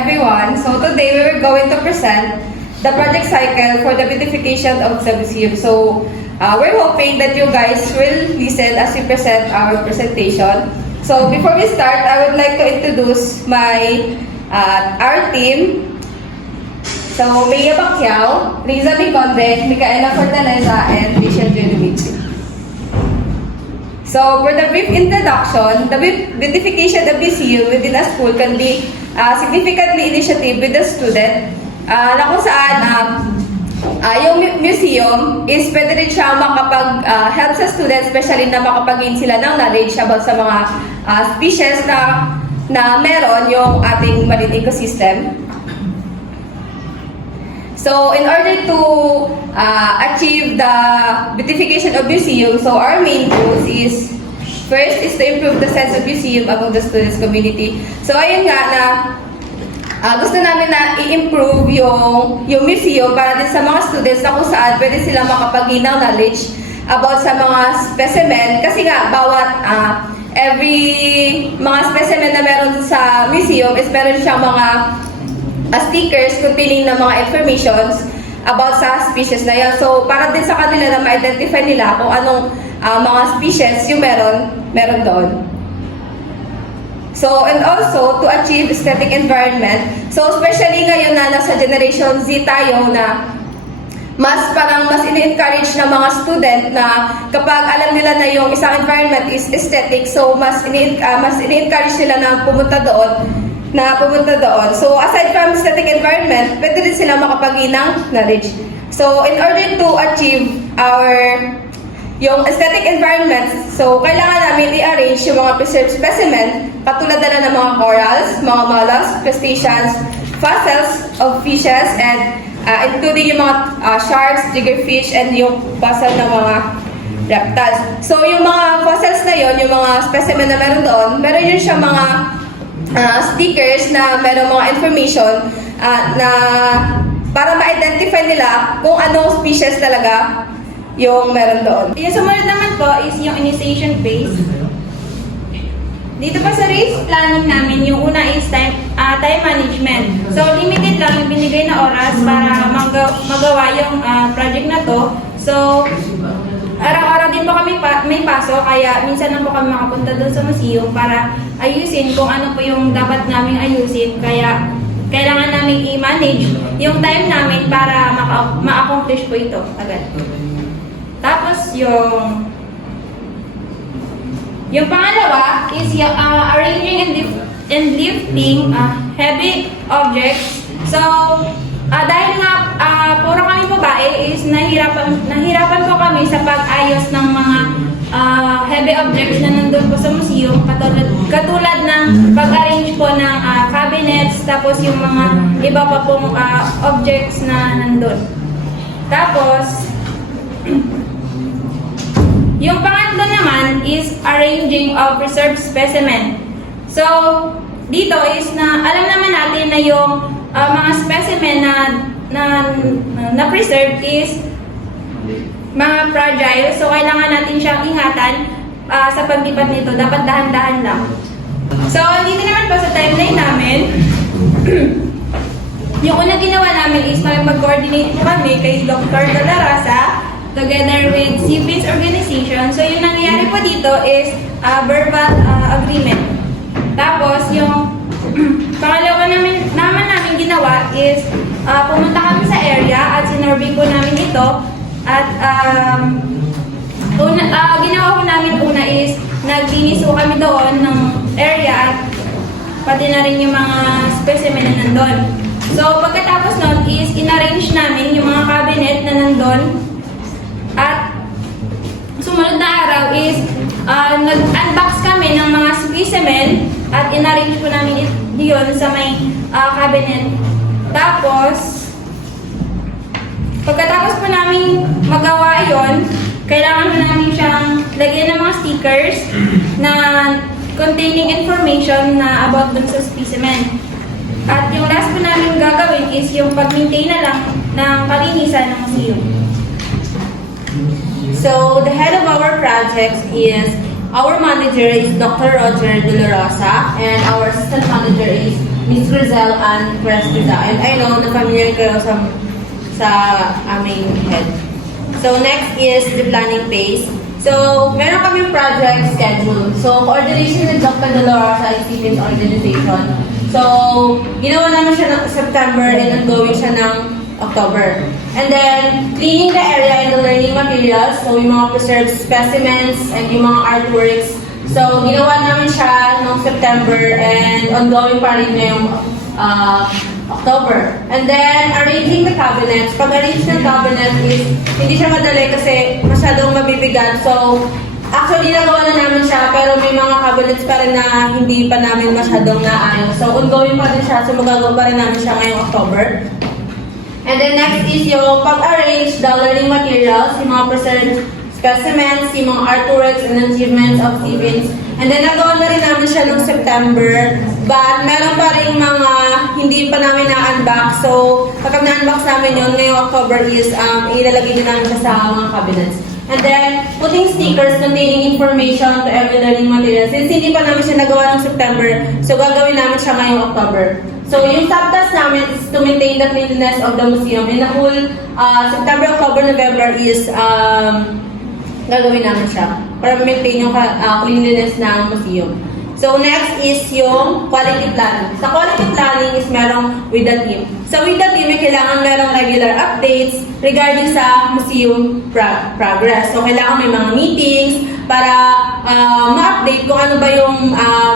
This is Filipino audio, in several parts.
everyone. So today we were going to present the project cycle for the beautification of the museum. So we're hoping that you guys will listen as we present our presentation. So before we start, I would like to introduce our team. So Mia Bacquiao, Riza Miconde, Micaela Fortaleza, and Rachel Genovese. So, for the brief introduction, the beautification of museum within a school can be significantly initiative with the student na kung saan yung museum is pwede rin siya makapag-help sa students, especially na makapag-gain sila ng knowledge about sa mga species na meron yung ating marine ecosystem. So, in order to achieve the beautification of museum, so our main goals is, first is to improve the sense of museum among the students community. So, ayun nga na gusto namin na i-improve yung museum para din sa mga students na kung saan pwede sila makapag-gain ng knowledge about sa mga specimen. Kasi nga, bawat every mga specimen na meron sa museum is meron siyang mga stickers containing ng mga informations about sa species na yan. So, para din sa kanila na ma-identify nila kung anong mga species yung meron doon. So, and also, to achieve aesthetic environment. So, especially ngayon na nasa Generation Z tayo na mas ini-encourage ng mga student na kapag alam nila na yung isang environment is aesthetic, so mas ini-encourage nila na pumunta doon. So, aside from aesthetic environment, pwede din sila makapag-gain ng knowledge. So, in order to achieve yung aesthetic environment, so, kailangan namin i-arrange yung mga preserved specimen, katulad na ng mga corals, mga mollusks, crustaceans, fossils of fishes, and including yung mga sharks, jiggerfish, and yung fossil ng mga reptiles. So, yung mga fossils na yon, yung mga specimen na meron doon, meron yun siya mga stickers na meron mga information na para ma-identify nila kung anong species talaga yung meron doon. Yung sumunod naman po is yung initiation phase. Dito pa sa race planning namin, yung una is time management. So, limited lang yung binigay na oras para magawa yung project na to. So, araw-araw din po kami may pasok, kaya minsan lang po kami makapunta doon sa museum para ayusin kung ano po yung dapat naming ayusin. Kaya kailangan namin i-manage yung time namin para ma-accomplish po ito agad. Tapos yung pangalawa is yung arranging and lifting heavy objects. So, dahil nga puro kami babae is nahirapan po kami sa pag-ayos ng mga heavy objects na nandun po sa museum, katulad ng pag-arrange po ng cabinets, tapos yung mga iba pa pong objects na nandun. Tapos, yung pangatlo naman is arranging of preserved specimen. So, dito is na alam naman natin na yung mga specimen na preserved is mga fragile. So, kailangan natin siyang ingatan sa paglipat nito. Dapat dahan-dahan lang. So, dito naman po sa timeline namin, yung unang ginawa namin is mag-coordinate po kami kay Dr. Dalarasa together with CPIS organization. So, yung nangyayari po dito is verbal agreement. Tapos, yung pangalawa namin ginawa is pumunta kami sa area at sinurvey po namin ito. At ginawa ko namin una is naglinis po kami doon ng area at pati na rin yung mga specimen na nandun. So, pagkatapos nun is inarrange namin yung mga cabinet na nandun. At sumunod na araw is nag-unbox kami ng mga specimen at inarrange po namin yun sa may cabinet. Tapos, pagkatapos po namin magawa yon, kailangan po namin siyang lagyan ng mga stickers na containing information na about dun sa specimen. At yung last po namin gagawin is yung pag-maintain na lang ng kalinisan ng museum. So, the head of our project is our manager is Dr. Roger De La Rosa, and our assistant manager is Ms. Rizal and Crestiza. And I know na familiar kayo sa aming head. So next is the planning phase. So meron kami project schedule. So coordination with Dr. De La Rosa is Stevens Organization. So ginawa namin siya ng September and ongoing siya ng October. And then, cleaning the area and the learning materials. So, yung mga preserved specimens and yung mga artworks. So, ginawa namin siya noong September and ongoing pa rin ngayong October. And then, arranging the cabinets. Pag-arrange ng cabinet is, hindi siya madali kasi masyadong mabibigat. So, actually, nagawa na namin siya, pero may mga cabinets pa rin na hindi pa namin masyadong naayos. So, ongoing pa rin siya. So, magagawa pa rin namin siya ngayong October. And then next is yung pag-arrange the learning materials, yung mga preserved specimens, yung mga artworks and achievements of Stevens. And then nagawa na rin namin siya noong September, but meron pa rin mga hindi pa namin na-unbox. So kapag na-unbox namin yun, ngayong October is ilalagay din namin siya sa mga cabinets. And then, putting stickers containing information to every learning material. Since hindi pa namin siya nagawa ng September, so gagawin namin siya ngayong October. So, yung subtask namin is to maintain the cleanliness of the museum. In the whole September, October, November is gagawin namin siya para maintain yung cleanliness ng museum. So, next is yung quality planning. Sa quality planning is merong with the team. So, with the team, may kailangan merong regular updates regarding sa museum progress. So, kailangan may mga meetings para ma-update kung ano ba yung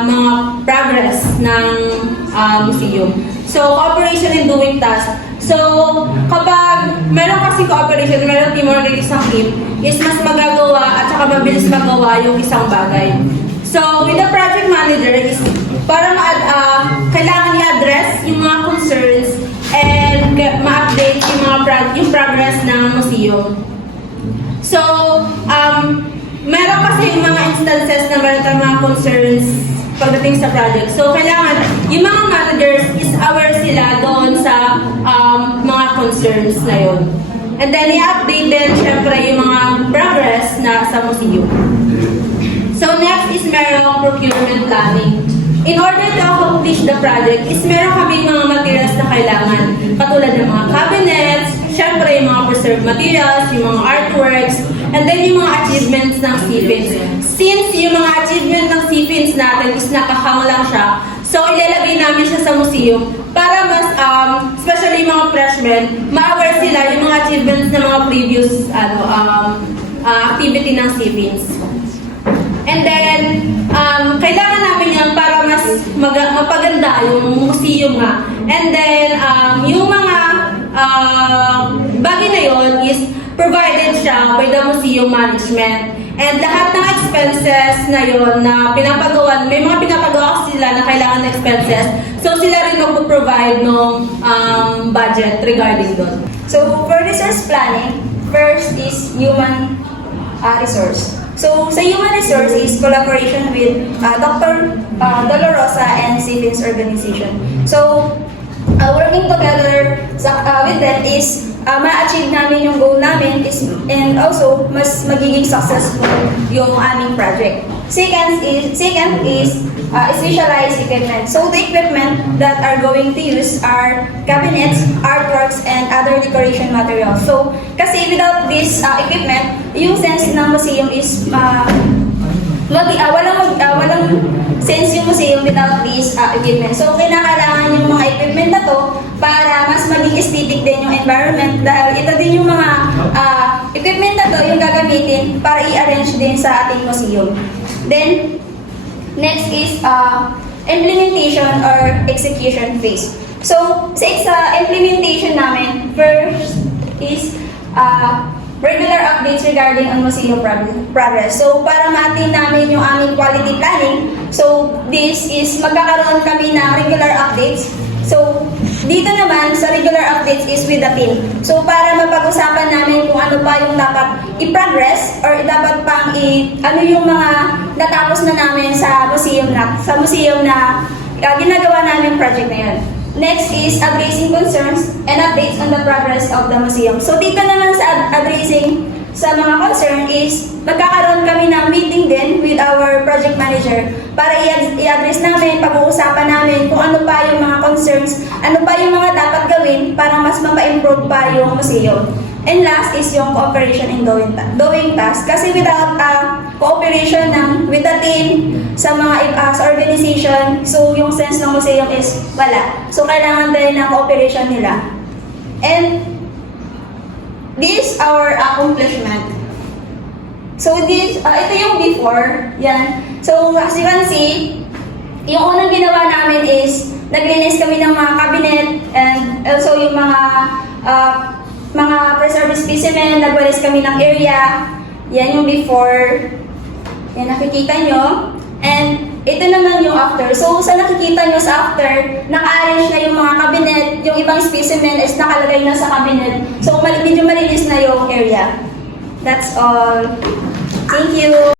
mga progress ng museum. So, cooperation in doing tasks. So, kapag meron kasi cooperation, meron teamwork ng isang team, is mas magagawa at saka mabilis magawa yung isang bagay. So, with the project manager is para kailangan i-address yung mga concerns and ma-update yung progress ng museum. So, meron kasi yung mga instances na meron tayong mga concerns pagdating sa project. So, kailangan yung mga managers is aware sila doon sa mga concerns na yun. And then, i-update din syempre yung mga progress na sa museum. So next is merong procurement planning. In order to accomplish the project, is meron kami mga materials na kailangan. Katulad ng mga cabinets, syempre yung mga preserved materials, yung mga artworks, and then yung mga achievements ng Stevens. Since yung mga achievement ng Stevens natin is nakahang lang siya, so ilalagay namin siya sa museum para mas, especially yung mga freshmen, ma-aware sila yung mga achievements ng mga previous activity ng Stevens. And then, kailangan namin yan para mas mapaganda yung museum nga. And then, yung mga bagay na yun is provided siya by the museum management. And lahat ng expenses na yun na pinapagawa, may mga pinapagawa sila na kailangan ng expenses. So, sila rin mag-provide ng budget regarding doon. So, for resource planning, first is human resource. So, sa human resource is collaboration with Dr. De La Rosa and Stevens Organization. So, working together with them is ma-achieve namin yung goal namin is, and also mas magiging successful yung aming project. Second is specialized equipment. So the equipment that are going to use are cabinets, artworks, and other decoration materials. So kasi without this equipment, yung sense ng museum is walang sense yung museum without this equipment. So, kinakailangan yung mga equipment na to para mas maging aesthetic din yung environment dahil ito din yung mga equipment na to yung gagamitin para i-arrange din sa ating museum. Then, next is implementation or execution phase. So, sa implementation namin, first is regular updates regarding ang museum progress. So, para ma-attain namin yung aming quality planning, so, this is magkakaroon kami ng regular updates. So, dito naman, sa regular updates is with the team. So, para mapag-usapan namin kung ano pa yung dapat i-progress or dapat pang ano yung mga natapos na namin sa museum na ginagawa namin project na yun. Next is addressing concerns and updates on the progress of the museum. So dito naman sa addressing sa mga concern is magkakaroon kami ng meeting din with our project manager para i-address namin, pag-uusapan namin kung ano pa yung mga concerns, ano pa yung mga dapat gawin para mas mapa-improve pa yung museum. And last is yung cooperation in doing tasks. Kasi without cooperation with the team, sa mga sa organization, so yung sense ng museum is wala. So kailangan din ng cooperation nila. And this our accomplishment. So this, ito yung before, yan. So as you can see, yung unang ginawa namin is naglinis kami ng mga cabinet and also yung mga preserved specimen, nagwalis kami ng area. Yan yung before. Yan nakikita nyo. And ito naman yung after. So sa nakikita nyo sa after, naka-arrange na yung mga cabinet, yung ibang specimen is nakalagay na sa cabinet. So medyo malinis na yung area. That's all. Thank you.